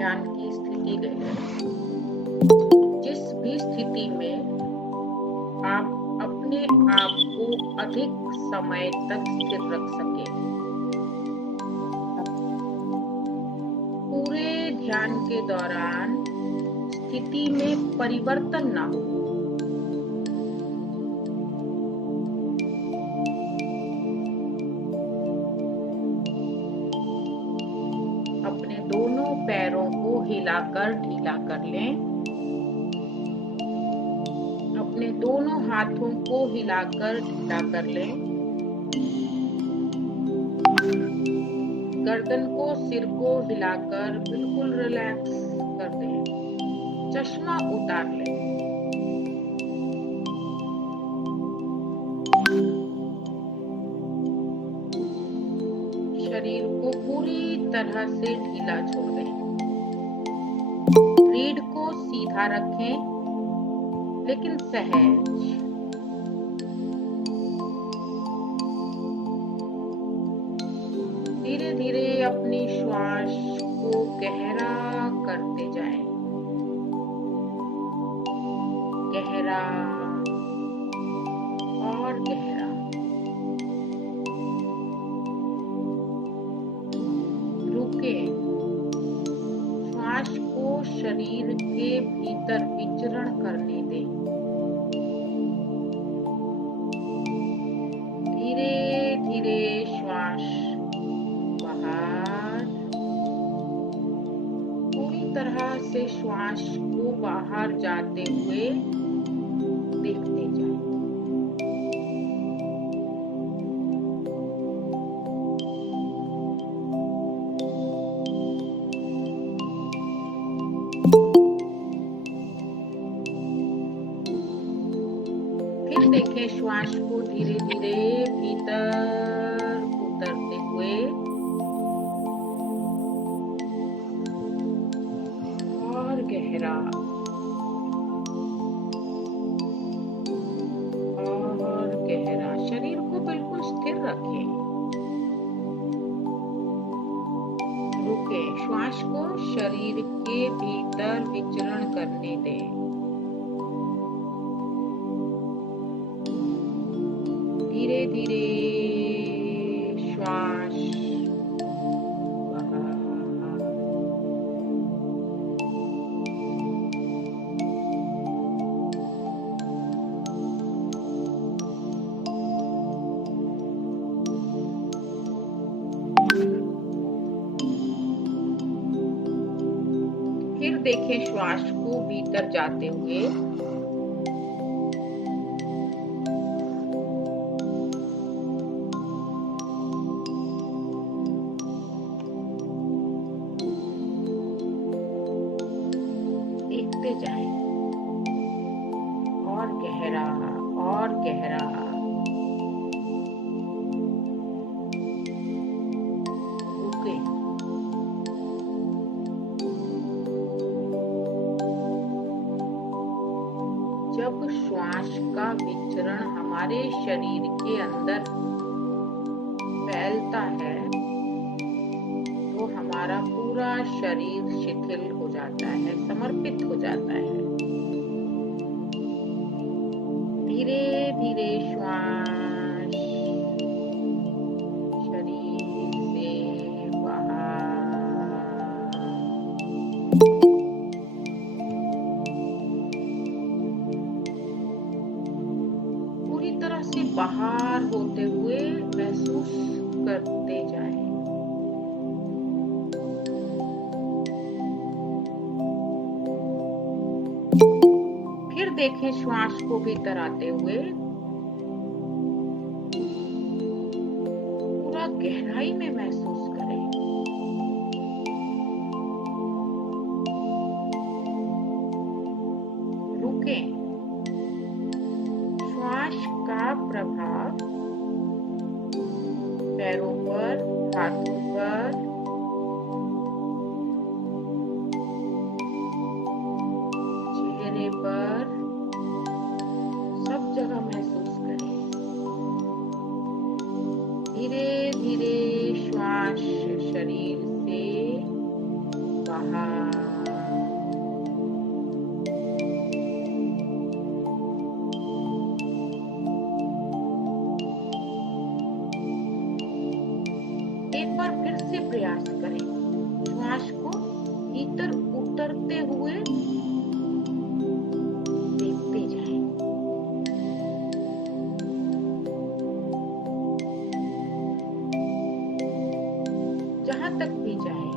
ध्यान की स्थिति ले लें। जिस भी स्थिति में आप अपने आप को अधिक समय तक स्थिर रख सकें। पूरे ध्यान के दौरान स्थिति में परिवर्तन ना हो। अपने दोनों पैरों को हिलाकर ढीला कर लें। अपने दोनों हाथों को हिलाकर ढीला कर लें। गर्दन को, सिर को हिलाकर बिल्कुल रिलैक्स कर दें। चश्मा उतार लें। शरीर को पूरी तरह से ढीला छोड़ दें। रीढ़ को सीधा रखें, लेकिन सहज। धीरे धीरे अपनी श्वास को गहरा करते जाएं। गहरा और गहरा। रुकें। श्वास को शरीर के भीतर विचरण करने दें। धीरे धीरे श्वास बाहर। पूरी तरह से श्वास को बाहर जाते हुए देखते जाएं। फिर देखें श्वास को धीरे धीरे भीतर उतरते हुए और गहरा और गहरा। शरीर को बिल्कुल स्थिर रखें। रुकें। श्वास को शरीर के भीतर विचरण करने दें। धीरे धीरे श्वास बाहर। फिर देखें श्वास को भीतर जाते हुए देखते जाएं। और गहरा और गहरा। रुकें। जब श्वास का विचरण हमारे शरीर के अंदर फैलता है तो हमारा पूरा शरीर शिथिल हो जाता है, समर्पित हो जाता है। धीरे धीरे श्वास शरीर से बाहर। पूरी तरह से बाहर होते हुए महसूस करते जाएं। फिर देखें श्वास को भीतर आते हुए पूरा गहराई में महसूस करें। रुकें। श्वास का प्रभाव पैरों पर, हाथों पर, चेहरे पर, सब जगह महसूस प्रयास करें। श्वास को भीतर उतरते हुए देखते जाएं। जहां तक भी जाए।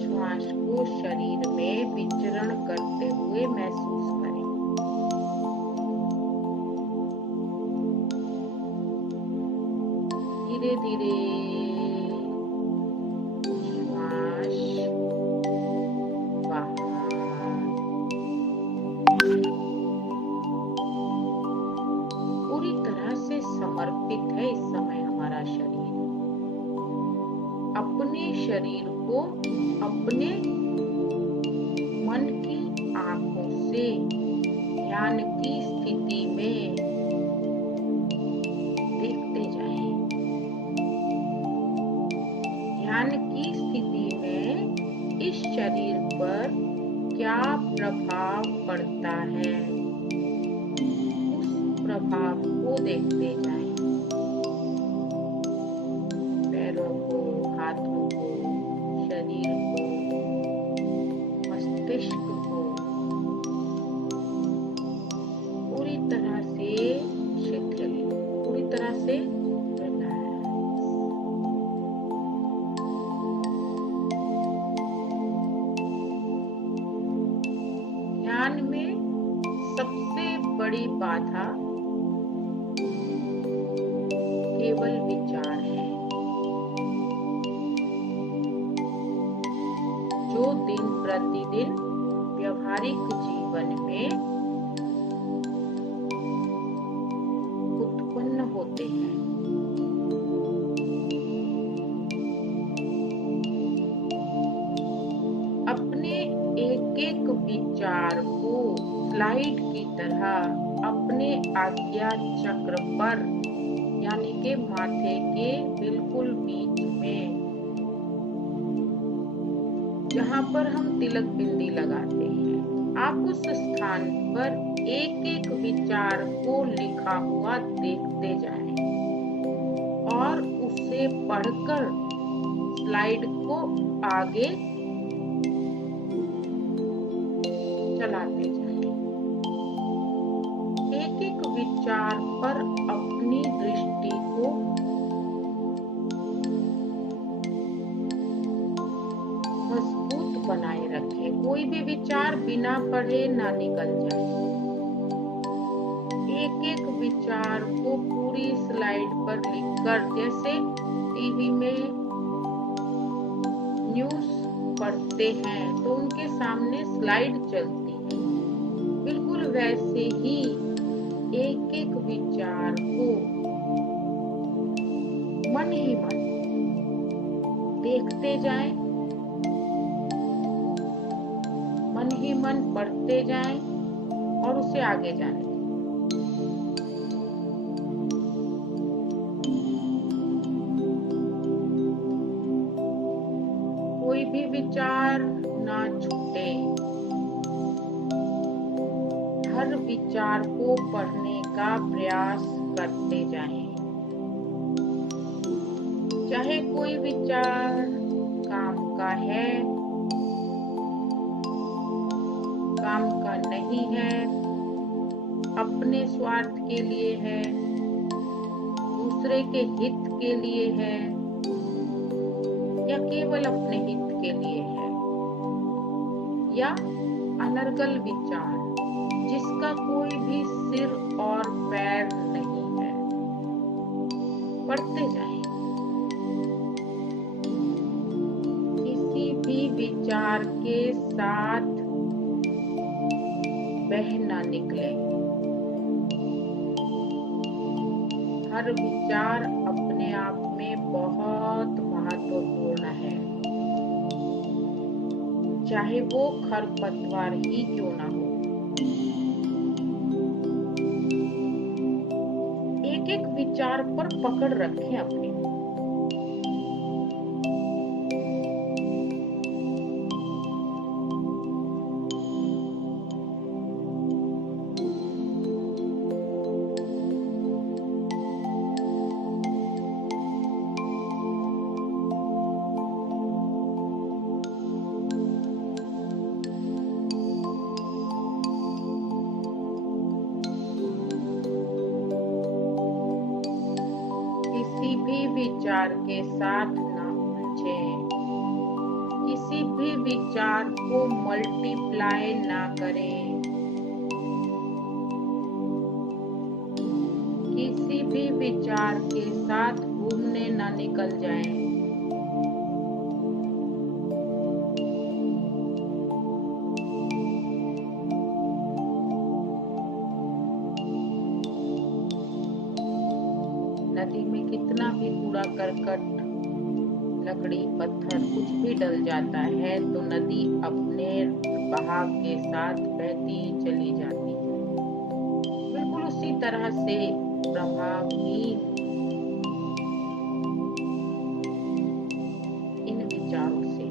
श्वास को शरीर में विचरण करते हुए महसूस करें। धीरे धीरे श्वास बाहर। पूरी तरह से समर्पित है इस समय हमारा शरीर। अपने शरीर को अपने मन की आंखों से ध्यान की स्थिति में देखते जाएं। ध्यान की स्थिति में इस शरीर पर क्या प्रभाव पड़ता है, उस प्रभाव को देखते जाएं। पैरों को, हाथों को, शरीर को, मस्तिष्क को पूरी तरह से शिथिल, पूरी तरह से ध्यान में सबसे बड़ी बाधा केवल विचार है, जो दिन प्रतिदिन व्यवहारिक जीवन में उत्पन्न होते हैं। अपने एक एक विचार को स्लाइड की तरह अपने आज्ञा चक्र पर, यानी के माथे के बिल्कुल बीच में, जहाँ पर हम तिलक बिंदी लगाते हैं, आप उस स्थान पर एक एक विचार को लिखा हुआ देखते जाएं और उसे पढ़कर स्लाइड को आगे चलाते जाएं। एक एक विचार पर अपनी दृष्टि को मजबूत बनाए रखें। कोई भी विचार बिना पढ़े ना निकल जाए। एक एक विचार को पूरी स्लाइड पर लिखकर, जैसे टीवी में न्यूज़ पढ़ते हैं तो उनके सामने स्लाइड चलती है, बिल्कुल वैसे ही एक एक विचार को मन ही मन देखते जाएं, मन ही मन पढ़ते जाएं और उसे आगे जाने दें। कोई भी विचार ना छूटे। हर विचार को पढ़ने का प्रयास करते जाएं। चाहे कोई विचार काम का है, काम का नहीं है, अपने स्वार्थ के लिए है, दूसरे के हित के लिए है या केवल अपने हित के लिए है, या अनर्गल विचार जिसका कोई भी सिर और पैर नहीं है, पढ़ते जाएं। किसी भी विचार के साथ बह ना निकले। हर विचार अपने आप में बहुत महत्वपूर्ण है, चाहे वो खरपतवार ही क्यों ना हो। एक एक विचार पर पकड़ रखें अपनी। विचार के साथ न उलझें। किसी भी विचार को मल्टीप्लाई ना करें। किसी भी विचार के साथ घूमने न निकल जाएं। नदी में कितना भी कूड़ा करकट, लकड़ी, पत्थर कुछ भी डल जाता है तो नदी अपने बहाव के साथ बहती चली जाती है। बिल्कुल उसी तरह से प्रभावहीन इन विचारों से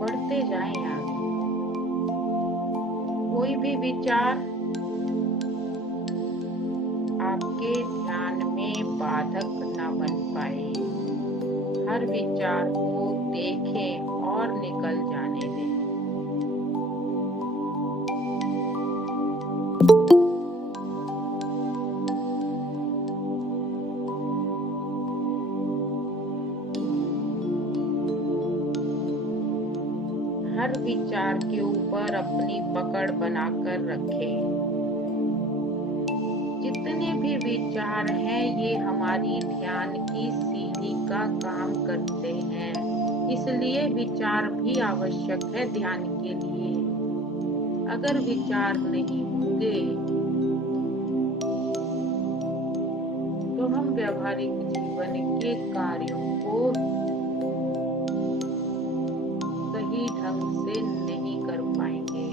बढ़ते जाएं आगे। कोई भी विचार आपके ध्यान में बाधक न बन पाए। हर विचार को देखें और निकल जाने दें। हर विचार के ऊपर अपनी पकड़ बनाकर रखें। जितने भी विचार हैं ये हमारी ध्यान की सीढ़ी का काम करते हैं, इसलिए विचार भी आवश्यक है ध्यान के लिए। अगर विचार नहीं होंगे तो हम व्यवहारिक जीवन के कार्यों को सही ढंग से नहीं कर पाएंगे।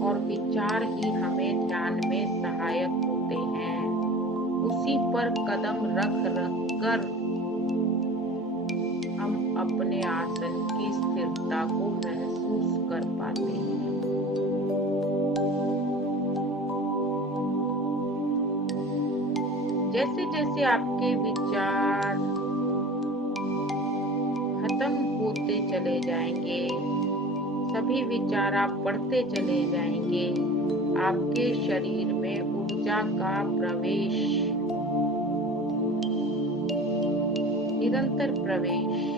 और विचार ही हमें ध्यान में सहायक होते हैं। उसी पर कदम रख कर हम अपने आसन की स्थिरता को महसूस कर पाते हैं। जैसे जैसे आपके विचार खत्म होते चले जाएंगे, सभी विचार आप बढ़ते चले जाएंगे, आपके शरीर में ऊर्जा का प्रवेश, निरंतर प्रवेश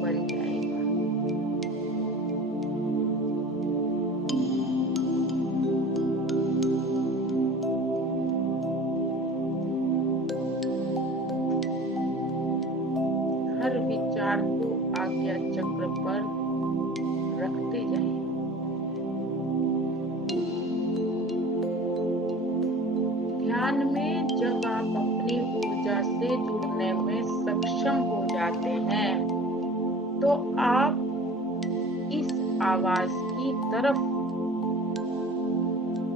बन जाएगा। हर विचार को आज्ञा चक्र पर रखते जाएं। ध्यान में जब आप अपनी ऊर्जा से जुड़ने में सक्षम हो जाते हैं तो आप इस आवाज की तरफ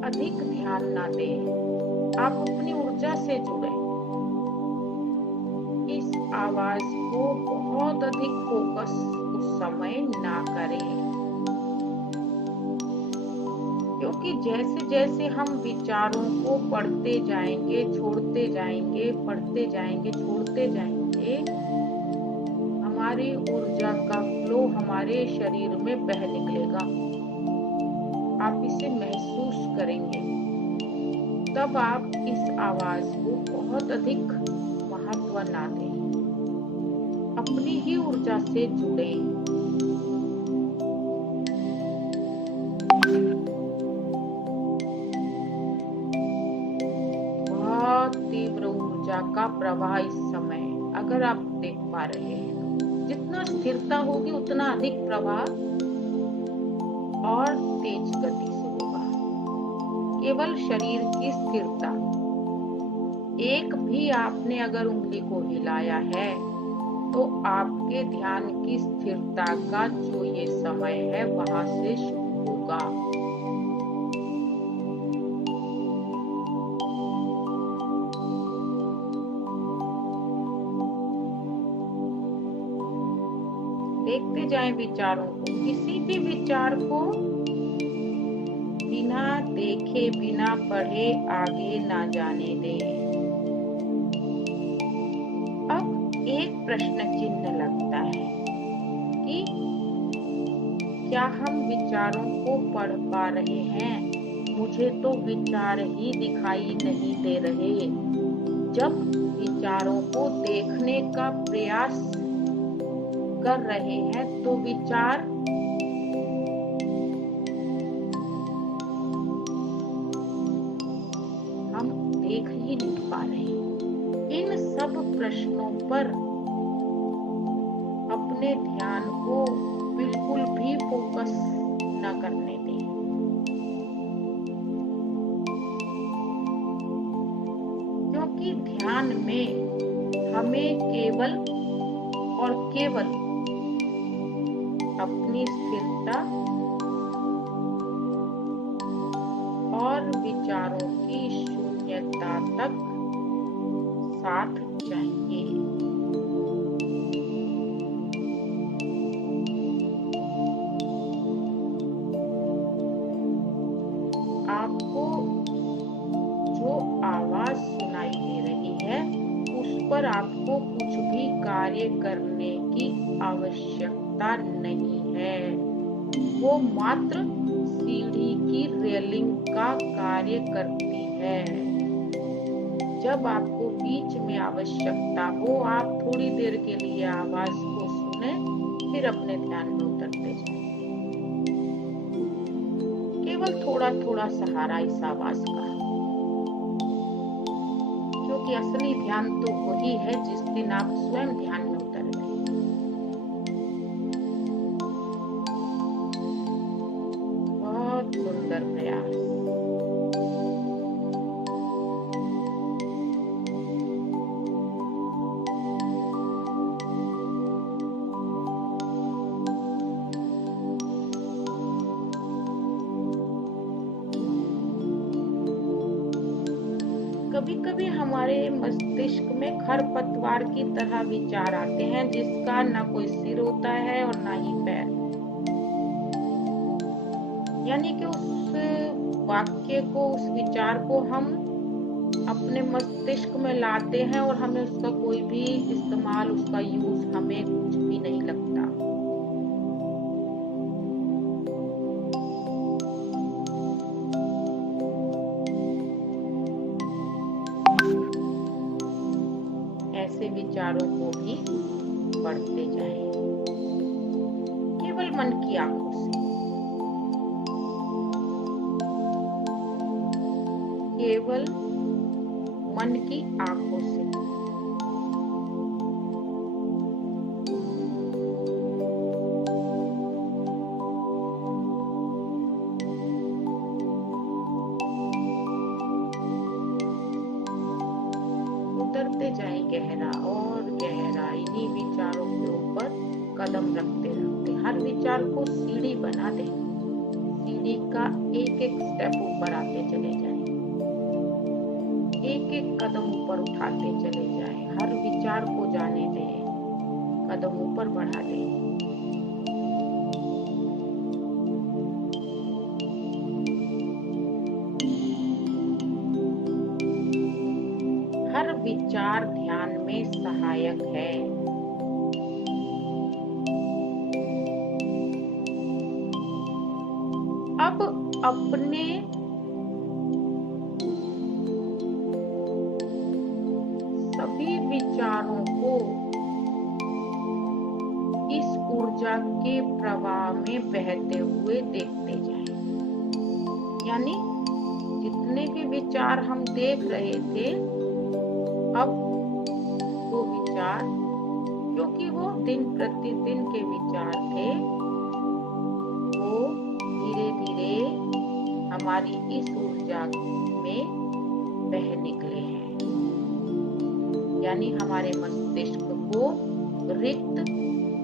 अधिक ध्यान ना दें। आप अपनी ऊर्जा से जुड़ें। इस आवाज को बहुत अधिक फोकस उस समय ना करें, क्योंकि जैसे जैसे हम विचारों को पढ़ते जाएंगे, छोड़ते जाएंगे, पढ़ते जाएंगे, छोड़ते जाएंगे, हमारी ऊर्जा का फ्लो हमारे शरीर में बह निकलेगा। आप इसे महसूस करेंगे। तब आप इस आवाज को बहुत अधिक महत्व ना दें, अपनी ही ऊर्जा से जुड़ें। बहुत तीव्र ऊर्जा का प्रवाह इस समय अगर आप देख पा रहे हैं, जितना स्थिरता होगी उतना अधिक प्रवाह और तेज गति से होगा। केवल शरीर की स्थिरता, एक भी आपने अगर उंगली को हिलाया है तो आपके ध्यान की स्थिरता का जो ये समय है वहां से शुरू होगा। देखते जाएं विचारों को, किसी भी विचार को बिना देखे, बिना पढ़े आगे ना जाने दें। अब एक प्रश्न चिन्ह लगता है कि क्या हम विचारों को पढ़ पा रहे हैं? मुझे तो विचार ही दिखाई नहीं दे रहे। जब विचारों को देखने का प्रयास कर रहे हैं तो विचार हम देख ही नहीं पा रहे। इन सब प्रश्नों पर अपने ध्यान को बिल्कुल भी फोकस न करने दें, क्योंकि ध्यान में हमें केवल और केवल अपनी स्थिरता और विचारों की शून्यता तक साथ चाहिए। आपको जो आवाज सुनाई दे रही है उस पर आपको कुछ भी कार्य करने की आवश्यकता नहीं है। वो मात्र सीढ़ी की रेलिंग का कार्य करती है। जब आपको बीच में आवश्यकता हो आप थोड़ी देर के लिए आवाज को सुने, फिर अपने ध्यान में उतरते जाएं। केवल थोड़ा थोड़ा सहारा इस आवाज का, क्योंकि असली ध्यान तो वही है जिस दिन आप स्वयं ध्यान में उतर गए। बहुत सुंदर प्रयास। कभी कभी हमारे मस्तिष्क में खरपतवार की तरह विचार आते हैं जिसका ना कोई सिर होता है और ना ही पैर। यानी कि उस वाक्य को, उस विचार को हम अपने मस्तिष्क में लाते हैं और हमें उसका कोई भी इस्तेमाल, उसका यूज हमें कुछ भी नहीं लगता। ऐसे विचारों को भी पढ़ते जाएं, केवल मन की आंखों से, केवल मन की आंखों से। उतरते जाएं गहरा और गहरा, इन्हीं विचारों के ऊपर कदम रखते रखते हर विचार को सीढ़ी बना दें। सीढ़ी का एक एक स्टेप ऊपर आते चले जाएं, एक एक कदम ऊपर उठाते चले जाएं। हर विचार को जाने दें, कदम ऊपर बढ़ा दें। हर विचार ध्यान में सहायक है। अब अपने सभी विचारों को इस ऊर्जा के प्रवाह में बहते हुए देखते जाएं। यानी जितने भी विचार हम देख रहे थे, अब वो विचार, क्योंकि वो दिन प्रतिदिन के विचार थे, वो धीरे धीरे हमारी इस ऊर्जा में बह निकले हैं। यानी हमारे मस्तिष्क को रिक्त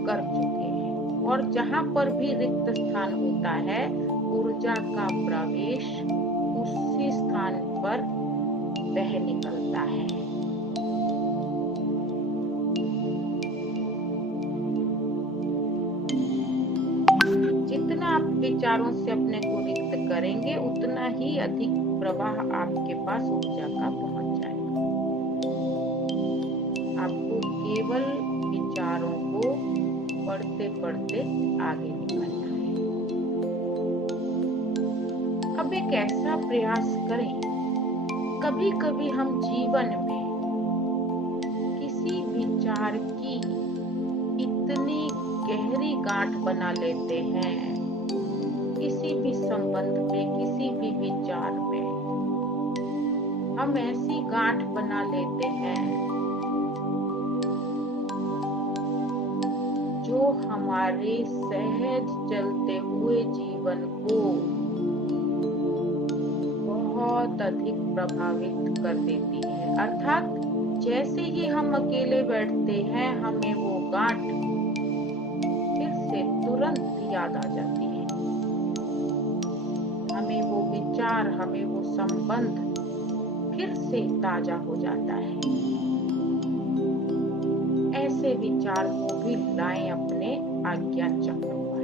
कर चुके हैं, और जहाँ पर भी रिक्त स्थान होता है ऊर्जा का प्रवेश उसी स्थान पर बह निकलता है। जितना आप विचारों से अपने को रिक्त करेंगे उतना ही अधिक प्रवाह आपके पास ऊर्जा का पहुंच जाएगा। आपको केवल पढ़ते पढ़ते आगे निकलना है। अब एक ऐसा प्रयास करें, कभी कभी हम जीवन में किसी विचार की इतनी गहरी गांठ बना लेते हैं, किसी भी संबंध में, किसी भी विचार में हम ऐसी गांठ बना लेते हैं जो हमारे सहज चलते हुए जीवन को बहुत अधिक प्रभावित कर देती है। अर्थात जैसे ही हम अकेले बैठते हैं, हमें वो गांठ फिर से तुरंत याद आ जाती है। हमें वो विचार, हमें वो संबंध फिर से ताजा हो जाता है। ऐसे विचार को भी लाएं अपने आज्ञा चक्र पर।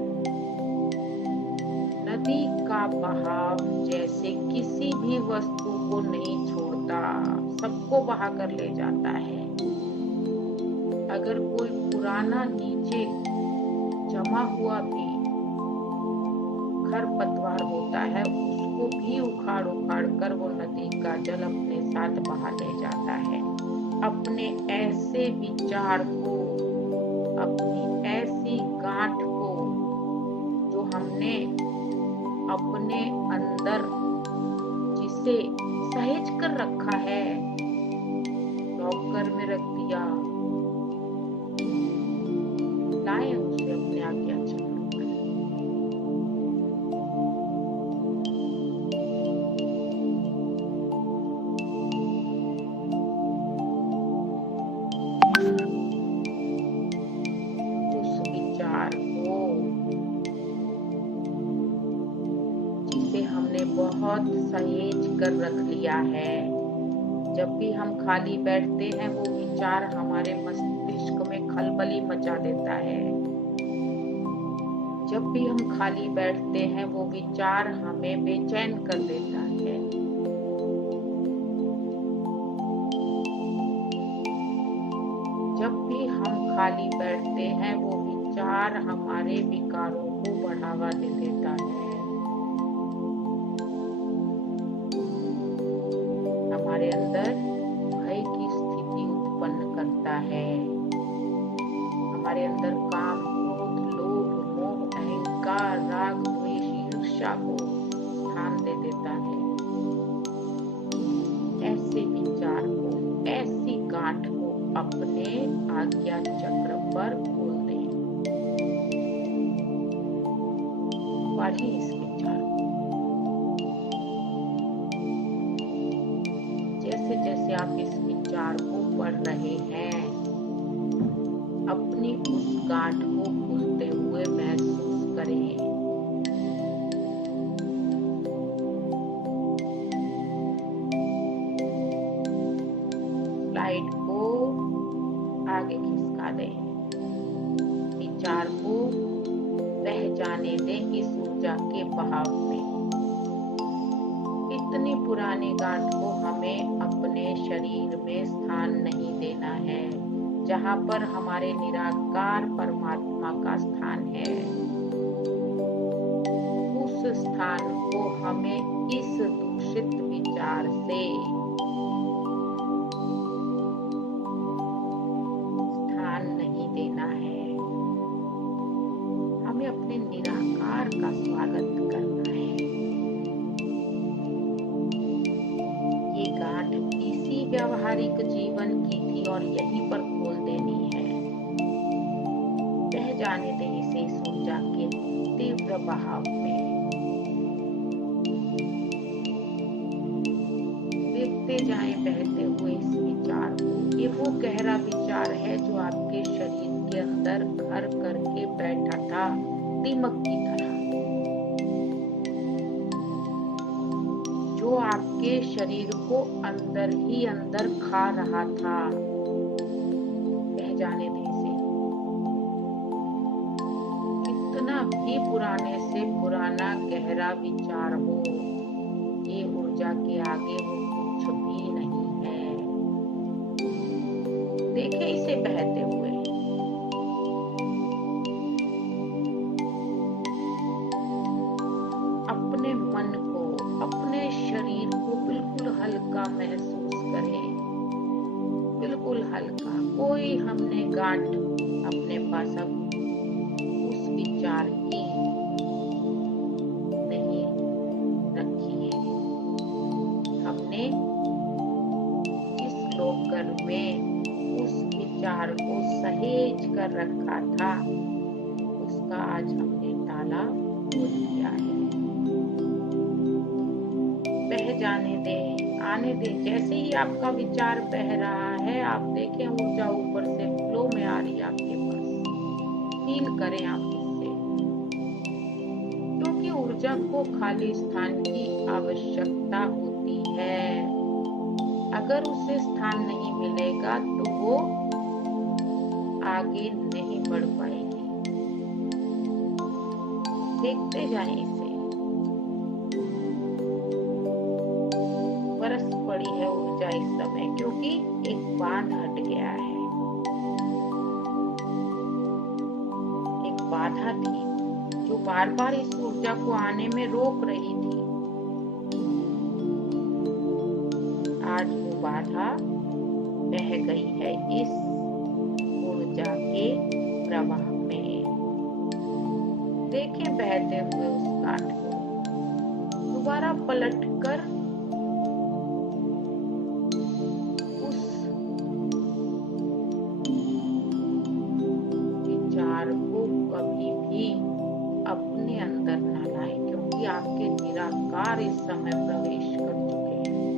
नदी का बहाव जैसे किसी भी वस्तु को नहीं छोड़ता, सबको बहा कर ले जाता है। अगर कोई पुराना नीचे जमा हुआ भी खरपतवार होता है, उसको भी उखाड़ उखाड़ कर वो नदी का जल अपने साथ बहा ले जाता है। अपने ऐसे विचार को, अपनी ऐसी गांठ को जो हमने अपने अंदर जिसे सहेज कर रखा है, लॉकर में रख दिया, लाएं उसे अपने आज्ञा चक्र पर। उस विचार को जिसे हमने बहुत सहेज कर रख लिया है, जब भी हम खाली बैठते हैं वो विचार हमारे मस्तिष्क में खलबली मचा देता है। जब भी हम खाली बैठते हैं वो विचार हमें बेचैन कर देता है। जब भी हम खाली बैठते हैं वो विचार हमारे विकारों को बढ़ावा दे देता है। हमारे अंदर भय की स्थिति उत्पन्न करता है। हमारे अंदर काम, क्रोध, लोभ, मोह, अहंकार, राग, द्वेष, ईर्ष्या को स्थान दे देता है। ऐसे विचार को, ऐसी गांठ को अपने आज्ञा चक्र पर खोल दें। पढ़ें इस विचार को। जैसे जैसे आप इस विचार को पढ़ रहे हैं, अपनी उस गांठ को खुलते हुए महसूस करें। स्लाइड को आगे खिसका दें। विचार को बह जाने दें इस ऊर्जा के बहाव में। इतनी पुरानी गांठ को हमें अपने शरीर में स्थान नहीं देना है, जहाँ पर हमारे निराकार परमात्मा का स्थान है। उस स्थान को हमें इस दूषित विचार से स्थान नहीं देना है। हमें अपने निराकार का स्वागत करना है। ये गांठ इसी व्यावहारिक जीवन की थी और यहीं पर खोल देनी है। बह जाने दें इसे इस ऊर्जा के तीव्र बहाव में। देखते जाएं बहते हुए इस विचार को। ये वो गहरा विचार है जो आपके शरीर के अंदर घर करके बैठा था, दीमक की तरह, जो आपके शरीर को अंदर ही अंदर खा रहा था। बह जाने दें इसे। कितना भी पुराने से पुराना गहरा विचार हो, ये ऊर्जा के आगे वो कुछ भी नहीं है। देखें इसे बहते हुए। बिल्कुल हल्का, कोई हमने गांठ अपने पास अब उस विचार की नहीं रखी है। हमने इस लोकर में उस विचार को सहेज कर रखा था, उसका आज हमने ताला खोल दिया है। बह जाने दें, आने दें। जैसे ही आपका विचार बह रहा है, आप देखें ऊर्जा ऊपर से फ्लो में आ रही है आपके पास। फील करें आप इससे, क्योंकि ऊर्जा को खाली स्थान की आवश्यकता होती है। अगर उसे स्थान नहीं मिलेगा तो वो आगे नहीं बढ़ पाएगी। देखते जाएं इसे। बरस पड़ी है ऊर्जा इस समय, क्योंकि एक बांध हट गया है। एक बाधा थी जो बार बार इस ऊर्जा को आने में रोक रही थी। आज वो बाधा बह गई है इस ऊर्जा के प्रवाह में। देखें बहते हुए उस गांठ को। दोबारा पलटकर उस विचार को कभी भी अपने अंदर न लाएं, क्योंकि आपके निराकार इस समय प्रवेश कर चुके हैं।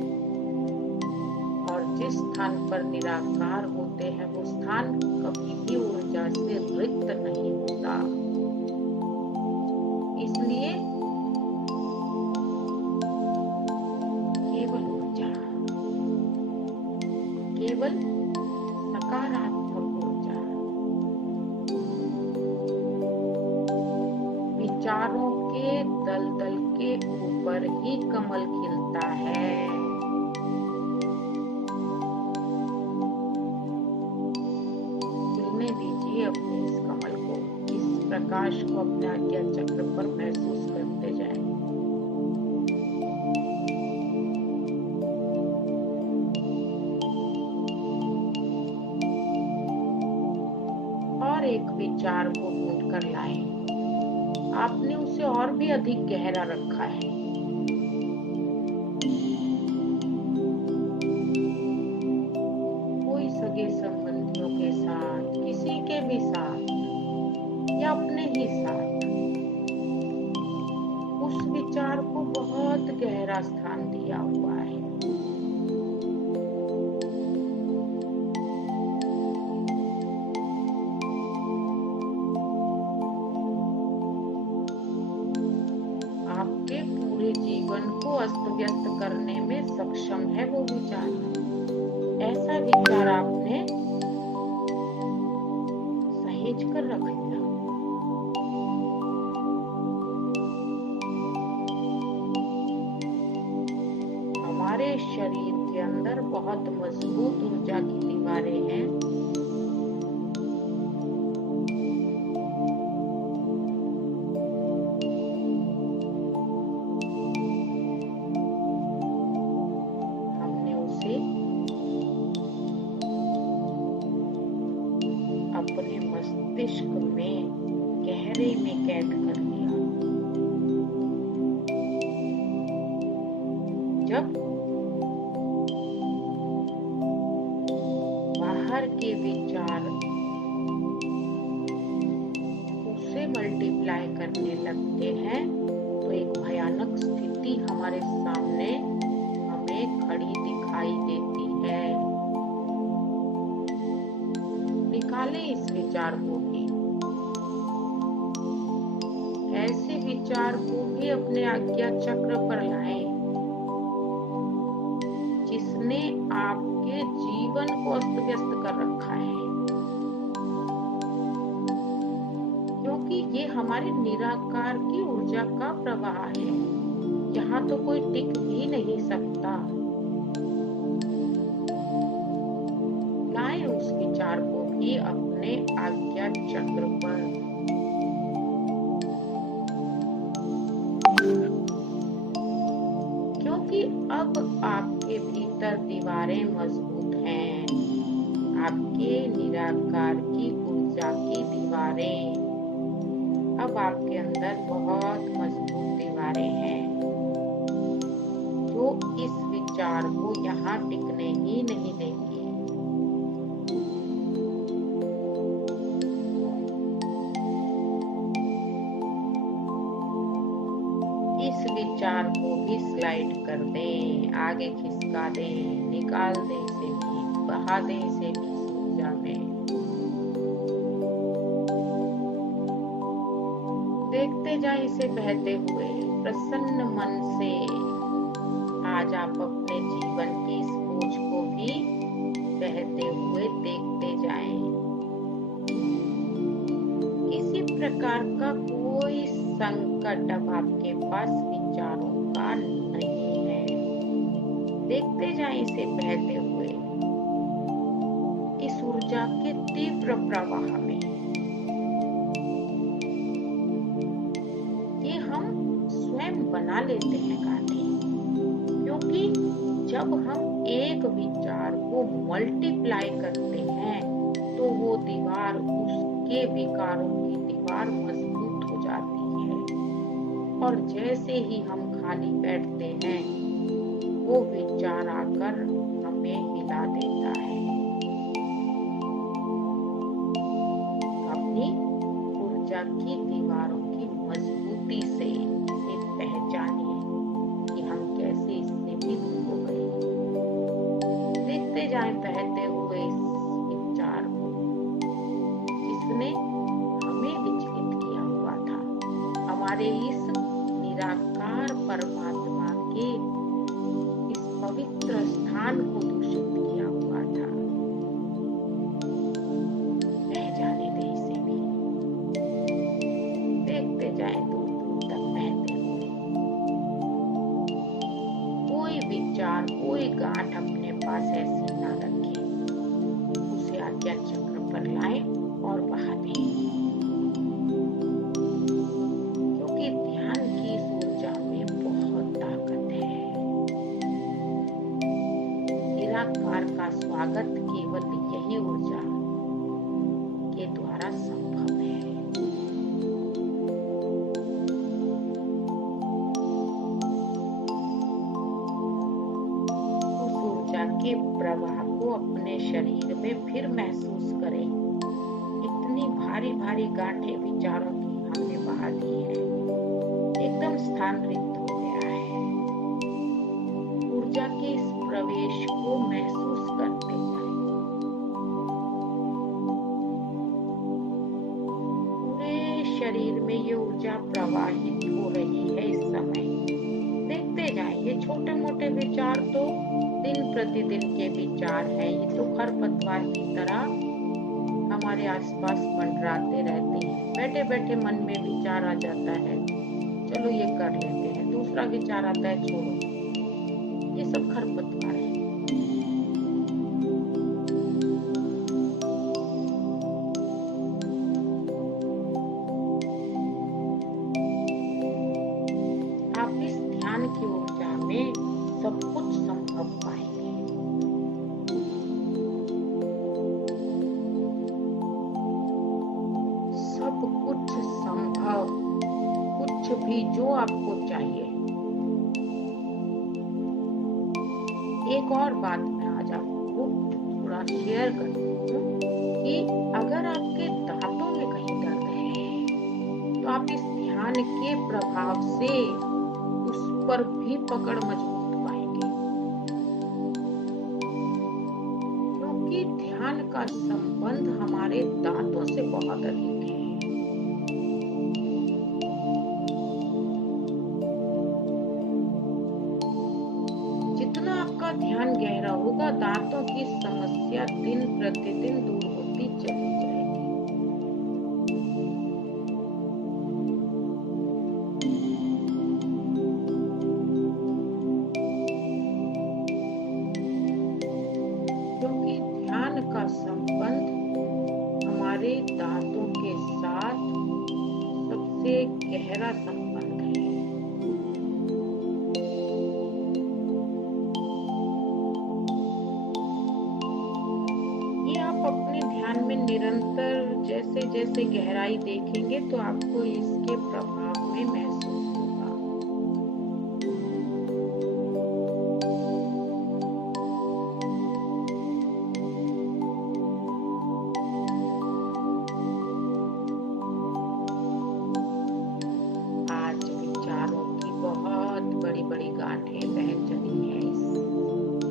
और जिस स्थान पर निराकार होते हैं, वो स्थान कभी भी ऊर्जा से रिक्त नहीं होता। इसलिए केवल ऊर्जा, केवल सकारात्मक ऊर्जा, विचारों के दलदल के ऊपर ही कमल खिलता है। खिलने दीजिए अपने इस कमल को, इस प्रकाश को अपने आज्ञा चक्र पर महसूस करते जाएं। और एक विचार को ढूंढ कर लाएं। आपने उसे और भी अधिक गहरा रखा है। कोई सगे संबंधियों के साथ, किसी के भी साथ या अपने ही साथ उस विचार को बहुत गहरा स्थान दिया हुआ है। आपके पूरे जीवन को अस्त व्यस्त करने में सक्षम है वो विचार। ऐसा विचार आपने सहेज कर रख लिया। हमारे शरीर के अंदर बहुत मजबूत ऊर्जा की दीवारें हैं। अपने मस्तिष्क में गहरे में कैद कर लिया। जब बाहर के विचार उसे मल्टीप्लाई करने लगते हैं, तो एक भयानक स्थिति हमारे सामने हमें खड़ी दिखाई देती है। निकालें इस विचार को भी, ऐसे विचार को भी अपने आज्ञा चक्र पर लाएं जिसने आपके जीवन को अस्त व्यस्त कर रखा है। क्योंकि ये हमारे निराकार की ऊर्जा का प्रवाह है, यहाँ तो कोई टिक भी नहीं सकता। लाएं उस विचार को भी अपने आज्ञा चक्र पर। क्योंकि अब आपके भीतर दीवारें मजबूत हैं, आपके निराकार की ऊर्जा की दीवारें अब आपके अंदर बहुत मजबूत दीवारें हैं जो इस विचार को यहाँ टिकने ही नहीं देंगी। इस विचार को भी स्लाइड कर दें, आगे खिसका दें, निकाल दें इसे भी, बहा दें इसे भी इस ऊर्जा में। देखते जाएं इसे बहते हुए प्रसन्न मन से। आज आप अपने जीवन की इस बोझ को भी बहते हुए देखते जाएं। किसी प्रकार का कोई संकट अब आपके पास विचारों का नहीं है। देखते जाएं इसे बहते हुए इस ऊर्जा के तीव्र प्रवाह में। ये हम स्वयं बना लेते हैं गांधी, क्योंकि जब हम एक विचार को मल्टीप्लाई करते हैं तो वो दीवार, उसके विकारों की दीवार मजबूत हो जाती है। और जैसे ही हम खाली बैठते हैं वो विचार आकर हमें हिला देता है। अपनी ऊर्जा की दीवारों की मजबूती से इसे पहचानिए कि हम कैसे इससे भी दूर हो गए। देखते जाएं बहते हुए इस विचार को जिसने हमें विचलित किया हुआ था, हमारे इस निराकार परमात्मा के इस पवित्र स्थान को दूषित किया हुआ था। बह जाने दे इसे भी, देखते जाएं दूर दूर तक बहते हुए। कोई विचार, कोई गांठ अपने पास ऐसी ना रखें, उसे आज्ञा चक्र पर लाएं और बहा दें, क्योंकि ध्यान की इस ऊर्जा में बहुत ताकत है। निराकार का स्वागत केवल यही ऊर्जा के द्वारा संभव है। उस ऊर्जा के प्रवाह को अपने शरीर में फिर महसूस करें। इतनी भारी भारी गांठें विचारों की हमने बहा दी है, एकदम स्थानांतरित हो गया है। ऊर्जा के इस प्रवेश को महसूस करते जाएं। पूरे शरीर में ये ऊर्जा प्रवाहित हो रही है इस समय। देखते जाएं, ये छोटे मोटे विचार तो दिन प्रतिदिन के विचार हैं। ये तो खरपतवार की तरह हमारे आसपास मंडराते रहते हैं। बैठे बैठे मन में विचार आ जाता है, चलो ये कर लेते हैं, दूसरा विचार आता है, छोड़ो। ये सब खरपतवार है। आप इस ध्यान की ऊर्जा में सब कुछ संभव पाएंगे। सब कुछ संभव, कुछ भी जो आपको चाहिए। एक और बात मैं आज आपको थोड़ा शेयर करती हूँ कि अगर आपके दांतों में कहीं दर्द है तो आप इस ध्यान के प्रभाव से उस पर भी पकड़ मजबूत पाएंगे, क्योंकि ध्यान का संबंध हमारे दांतों से बहुत अधिक है। जितना आपका ध्यान गहरा होगा, दांतों की समस्या दिन प्रतिदिन दूर होती चली जाएगी। क्योंकि ध्यान का संबंध हमारे दांतों के साथ सबसे गहरा संबंध है। ये आप ध्यान में निरंतर जैसे जैसे गहराई देखेंगे तो आपको इसके प्रभाव में महसूस होगा। आज विचारों की बहुत बड़ी बड़ी गांठें बह चली हैं इस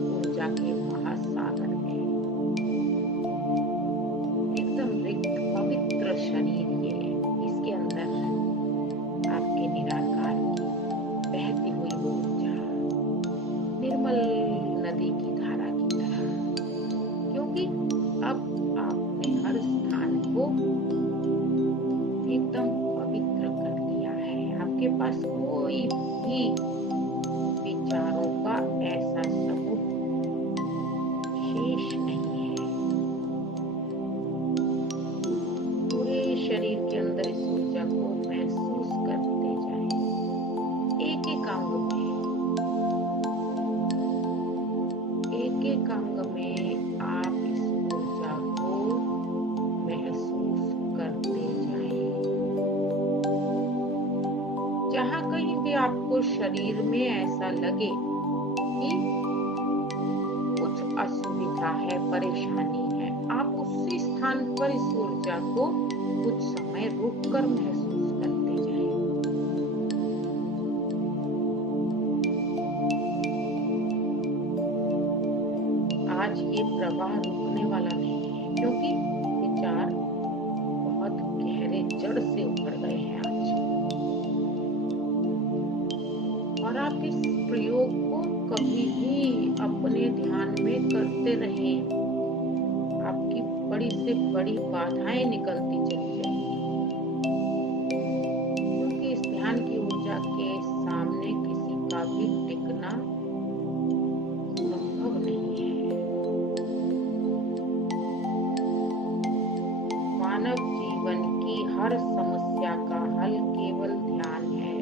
ऊर्जा के महासागर में। एकदम रिक्त पवित्र शरीर ये इसके अंदर आपके निराकार की बहती हुई वो ऊर्जा निर्मल नदी की धारा की तरह, क्योंकि अब आपने हर स्थान को एकदम पवित्र कर लिया है। आपके पास कोई भी विचारों का ऐसा सबूत शेष नहीं है। पूरे शरीर के अंदर इस ऊर्जा को महसूस करते जाएं, एक एक अंग में आप इस ऊर्जा को महसूस करते जाएं। जहाँ कहीं भी आपको शरीर में ऐसा लगे कि कुछ असुविधा है, परेशानी है, आप उसी स्थान पर इस ऊर्जा को कुछ समय रुककर महसूस करते जाएं। आज ये प्रवाह रुकने वाला नहीं है, क्योंकि विचार बहुत गहरे जड़ से उभर गए हैं आज। और आप इस प्रयोग को कभी भी अपने ध्यान में करते रहें, आपकी बड़ी से बड़ी बाधाएं निकलती चली जाएंगी, क्योंकि इस ध्यान की ऊर्जा के सामने किसी का भी टिकना संभव नहीं है। मानव जीवन की हर समस्या का हल केवल ध्यान है।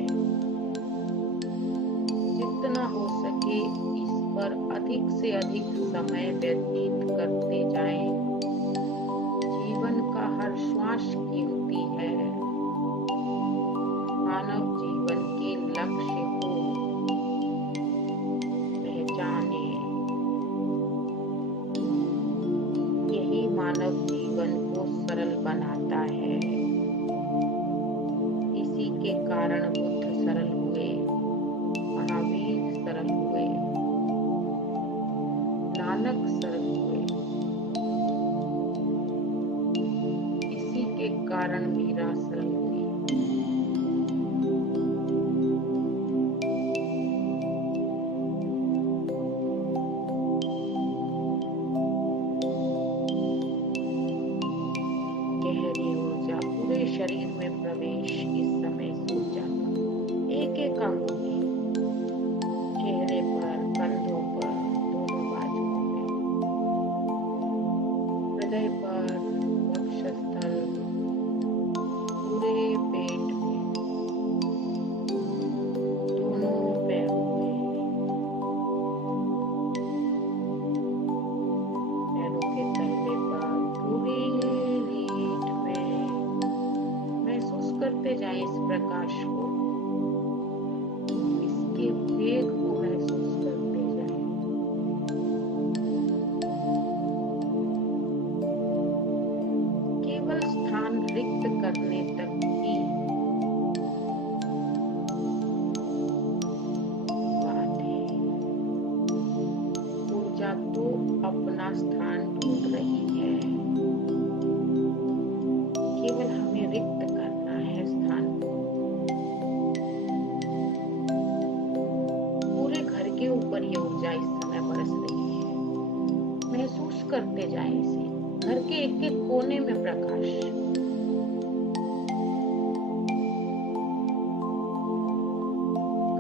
जितना हो सके इस पर अधिक से अधिक समय व्यतीत करते जाएं। जीवन का हर श्वास कीमती है। मानव जीवन के लक्ष्य को पहचाने। यही मानव जीवन को सरल बनाता है। इसी के कारण बुद्ध सरल हुए, महावीर सरल हुए, नानक सरल हुए। इसी के कारण मीरा सरल हुई। गहरी ऊर्जा पूरे शरीर में प्रवेश इस समय ऊर्जा एक एक अंग में, चेहरे पर, कंधों पर, दोनों बाजुओं में, हृदय पर, वक्षस्थल, पूरे पेट में, दोनों पैरों में, पैरों के तलवे पर, पूरी रीढ़ में। महसूस करते जाएं इस प्रकाश को, इसके वेग को महसूस करते जाएं। केवल स्थान रिक्त करने तक की बात है। ऊर्जा तो अपना स्थान ढूंढ रही है, केवल हमें रिक्त करना है स्थान को। पूरे घर के ऊपर ये ऊर्जा इस समय बरस रही है। महसूस करते जाएं इसे, घर के एक एक कोने में प्रकाश।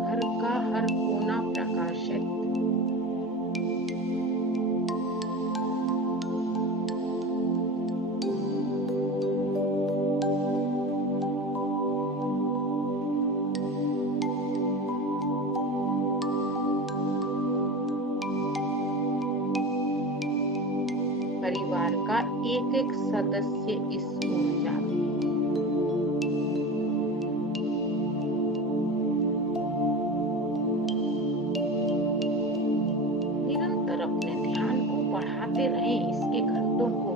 घर का हर कोना प्रकाशित। परिवार का एक एक सदस्य इस ऊर्जा में निरंतर अपने ध्यान को बढ़ाते रहें, इसके घंटों को,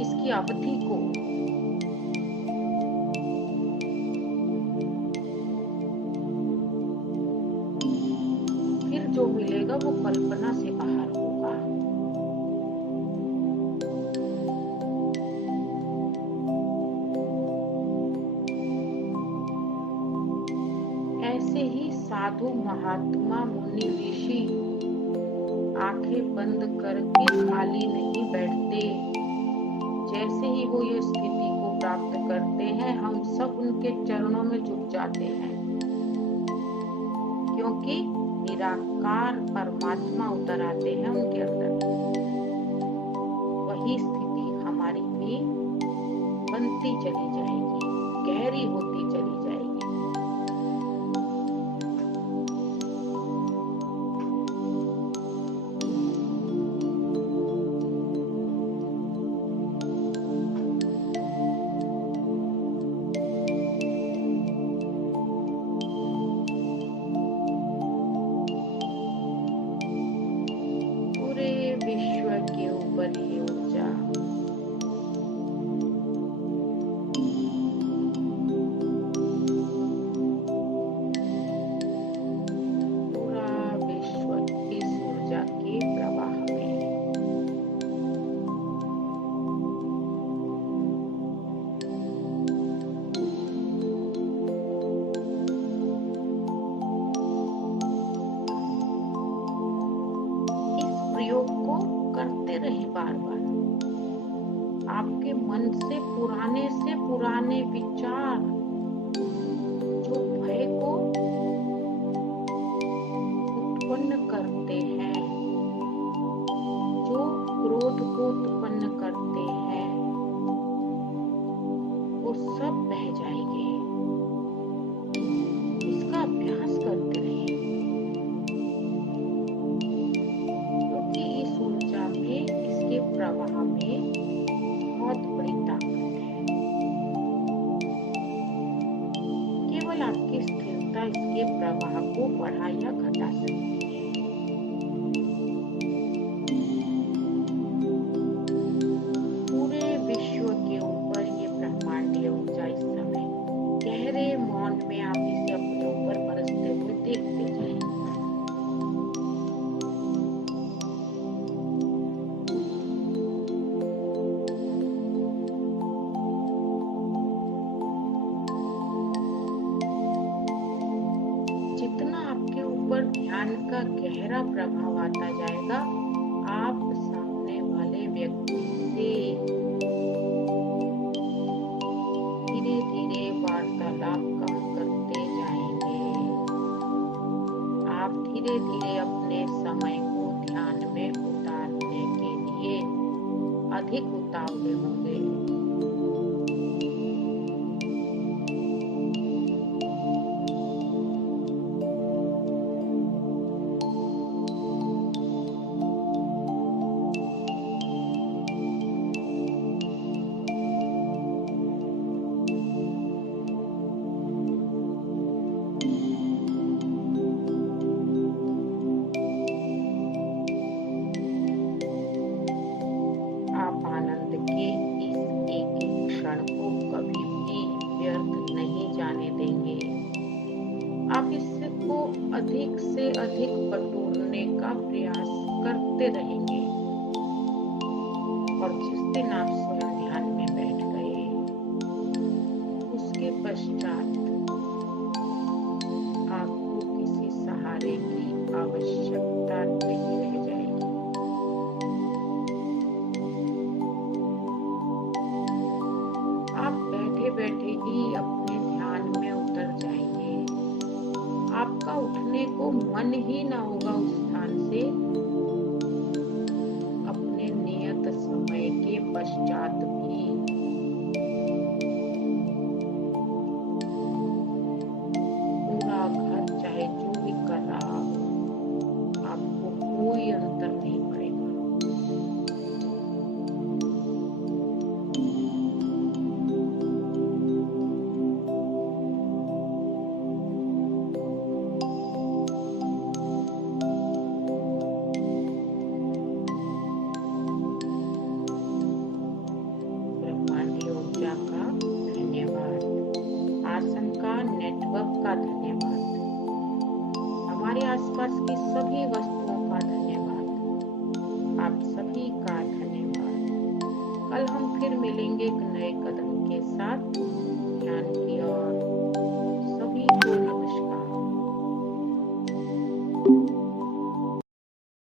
इसकी अवधि को। फिर जो मिलेगा वो कल्पना से बाहर होगा। ऐसे ही साधु महात्मा मुनि ऋषि आंखें बंद करके खाली नहीं बैठते। जैसे ही वो ये स्थिति को प्राप्त करते हैं, हम सब उनके चरणों में झुक जाते हैं, क्योंकि निराकार परमात्मा उतर आते हैं उनके अंदर। वही स्थिति हमारी भी बनती चली जाएगी, गहरी होती चली जाएगी। विश्व के ऊपर ये ऊर्जा पूरा विश्व इस ऊर्जा के प्रवाह में प्रयोग को करते रहे बार बार। आपके मन से पुराने विचार जो भय को उत्पन्न करते हैं, जो क्रोध को उत्पन्न करते हैं, वो सब बह जाएंगे। इसका अभ्यास करते रहिए, इसके प्रवाह में बहुत बड़ी ताकत है। केवल आपकी स्थिरता इसके प्रवाह को बढ़ा या घटा सकती है। पूरे विश्व के ऊपर ये ब्रह्मांडीय ऊर्जा इस समय गहरे मौन में आप इसे अपने ऊपर बरसते हुए देखते जाएं। जितना आपके ऊपर ध्यान का गहरा प्रभाव आता जाएगा, आप सामने वाले व्यक्ति से धीरे धीरे वार्तालाप कम करते जाएंगे। आप धीरे धीरे अपने समय को ध्यान में उतारने के लिए अधिक उतावले होंगे। आप इसको अधिक से अधिक बटोरने का प्रयास करते रहेंगे, और जिस दिन आप स्वयं ध्यान में बैठ गए, उसके पश्चात आपको किसी सहारे की आवश्यकता नहीं रह जाएगी। आप बैठे बैठे ही अपने ध्यान में उतर जाएंगे। आपका उठने को मन ही ना होगा उस स्थान से। अपने नियत समय के पश्चात भी पूरा घर चाहे जो भी कर रहा हो, आपको कोई अंतर नहीं पड़ेगा। धन्यवाद। हमारे आसपास की सभी वस्तुओं का धन्यवाद। आप सभी का धन्यवाद। कल हम फिर मिलेंगे एक नए कदम के साथ ज्ञान की ओर।